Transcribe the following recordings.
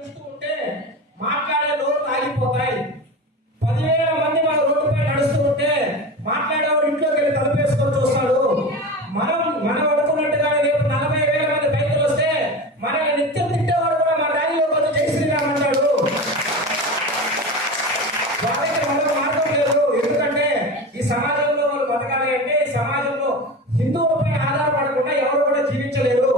నడుస్తూ ఉంటే మాట్లాడే నోరు ఆగిపోతాయి. 10,000 మంది మన రోడ్డుపై నడుస్తూ ఉంటే మాట్లాడేవాడు ఇంట్లోకి వెళ్ళి తలుపేసుకొని చూస్తాడు. మనం అనుకున్నట్టుగానే రేపు 40,000 మంది రైతులు వస్తే మనల్ని నిత్యం తిట్టేవాడు కూడా మన ర్యాలీలో కొంచెం జై శ్రీరామ్ అంటాడు. వాళ్ళకి మనకు మార్గం లేదు. ఎందుకంటే ఈ సమాజంలో వాళ్ళు బతకాలి అంటే ఈ సమాజంలో హిందువులపై ఆధారపడకుండా ఎవరు కూడా జీవించలేరు.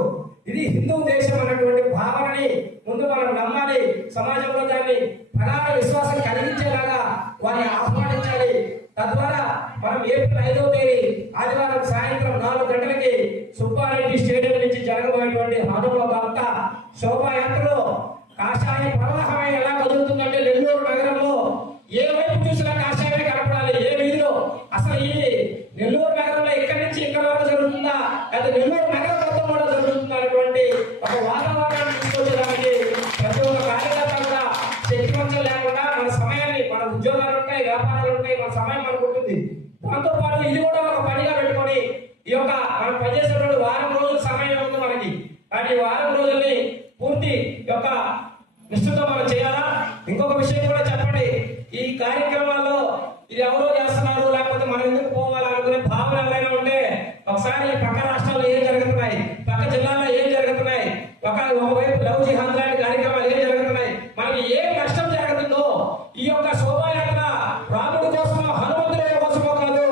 ఇది హిందూ దేశం అన్నటువంటి భావనని ముందు మనం నమ్మాలి. సమాజంలో దాన్ని ప్రగాఢ విశ్వాసం కలిగించేలాగా వారిని ఆహ్వానించాలి. తద్వారా మనం ఏప్రిల్ 5వ తేదీ ఆదివారం సాయంత్రం 4 గంటలకి సుబ్బారెడ్డి స్టేడియం నుంచి జరగబోయేటువంటి హనుమ భక్త శోభాయాత్రలో కాషాయ ప్రవాహమే ఎలా కదులుతుందంటే నెల్లూరు నగరంలో ఏ వైపు చూసినా కాషాయమే కనపడాలి. ఏ వీధిలో అసలు ఈ నెల్లూరు నగరంలో ఇక్కడి నుంచి ఇక్కడ వరకు జరుగుతుందా, లేదా నెల్లూరు నగరం మొత్తం కూడా జరుగుతుందా అనేటువంటి ఒక వాతావరణాన్ని తీసుకొచ్చడానికి ప్రతి ఒక్క కార్యకర్త కూడా శక్తివంతం లేకుండా మన సమయాన్ని, మన ఉద్యోగాలు ఉంటాయి, వ్యాపారాలు ఉంటాయి, మన సమయం మనకు ఉంటుంది. దాంతో పాటు ఇది కూడా ఒక పనిగా పెట్టుకొని ఈ యొక్క మనం పనిచేసేటువంటి వారం రోజుల సమయం ఉంది మనకి. కానీ వారం రోజుల్ని పూర్తి యొక్క నిష్ఠతో మనం చేయాలా. ఇంకొక విషయం కూడా చెప్పండి, ఈ కార్యక్రమాల్లో ఇది ఎవరో చేస్తున్నారు లేకపోతే మనం ఎందుకు పోవాలనుకునే భావన ఎవరైనా ఉంటే ఒకసారి పక్క రాష్ట్రాల్లో ఏం జరుగుతున్నాయి, పక్క జిల్లాల్లో ఏం జరుగుతున్నాయి, ఒకవైపు లవ్ జిహాద్ లాంటి కార్యక్రమాలు ఏం జరుగుతున్నాయి, మనకి ఏం నష్టం జరుగుతుందో ఈ యొక్క శోభాయాత్ర రాముడి కోసమో హనుమంతుల కోసమో కాదు,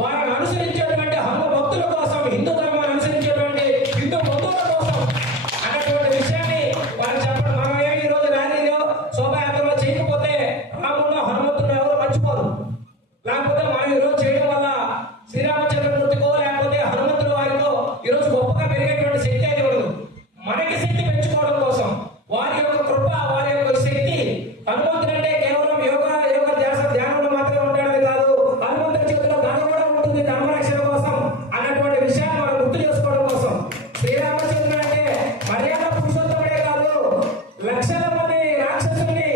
వారిని అనుసరించేటువంటి హనుమ భక్తుల కోసం, హిందూ ధర్మాన్ని అనుసరించేటువంటి హిందూ బంధువుల కోసం అనేటువంటి విషయాన్ని వారు చెప్పడం. మనం ఏమి ఈ రోజు ర్యాలీలో శోభాయాత్రలో చేయకపోతే రాముడు హనుమంతుడు ఎవరు మర్చిపోరు. లేకపోతే మనం ఈరోజు చేయడం వల్ల శ్రీరామచంద్రమూర్తికో లేకపోతే హనుమంతుల వారికో ఈరోజు గొప్పగా పెరిగేటువంటి శక్తి అది ఉండదు. మనకి శక్తి పెంచుకోవడం కోసం వారి యొక్క కృప, వారి యొక్క శక్తి. హనుమంతుడు అంటే కేవలం యోగ ధ్యానంలో మాత్రమే ఉంటాడని కాదు, హనుమంతుడి చేతిలో గద కూడా ఉంటుంది ధర్మరక్షణ కోసం అన్నటువంటి విషయాన్ని మనం గుర్తు చేసుకోవడం కోసం. శ్రీరామచంద్రుడు అంటే మర్యాద పురుషోత్తముడే కాదు, లక్షల మంది రాక్షసుల్ని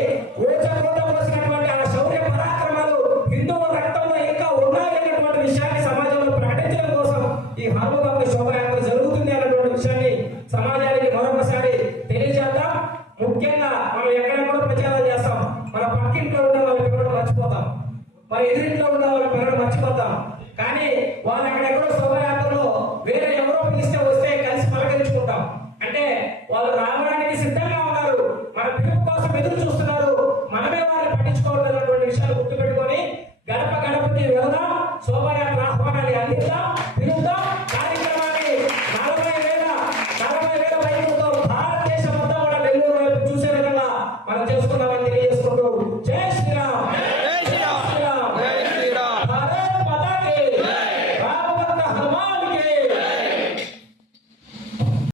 పోసినటువంటి ఆ శౌర్య పరాక్రమాలు హిందువుల రక్తంలో ఇంకా ఉన్నాయన్నటువంటి విషయాన్ని సమాజంలో ప్రకటించడం కోసం ఈ హనుమ శోభయాత్ర జరుగుతుంది అన్నటువంటి విషయాన్ని సమాజానికి మరొకసారి తెలియజేద్దాం. ముఖ్యంగా మనం ఎక్కడెక్కడో ప్రచారం చేస్తాం, మన పక్కింట్లో ఉన్న వాళ్ళ పిల్లలు మర్చిపోతాం, మన ఎదురింట్లో ఉన్న వాళ్ళ పిల్లలు మర్చిపోతాం. కానీ వాళ్ళు అక్కడెక్కడో శోభయాత్రలో వేరే ఎవరో పిలిస్తే వస్తే కలిసి పలకరించుకుంటాం. అంటే వాళ్ళు రావడానికి సిద్ధంగా ఉన్నారు, మన పిలుపు కోసం ఎదురు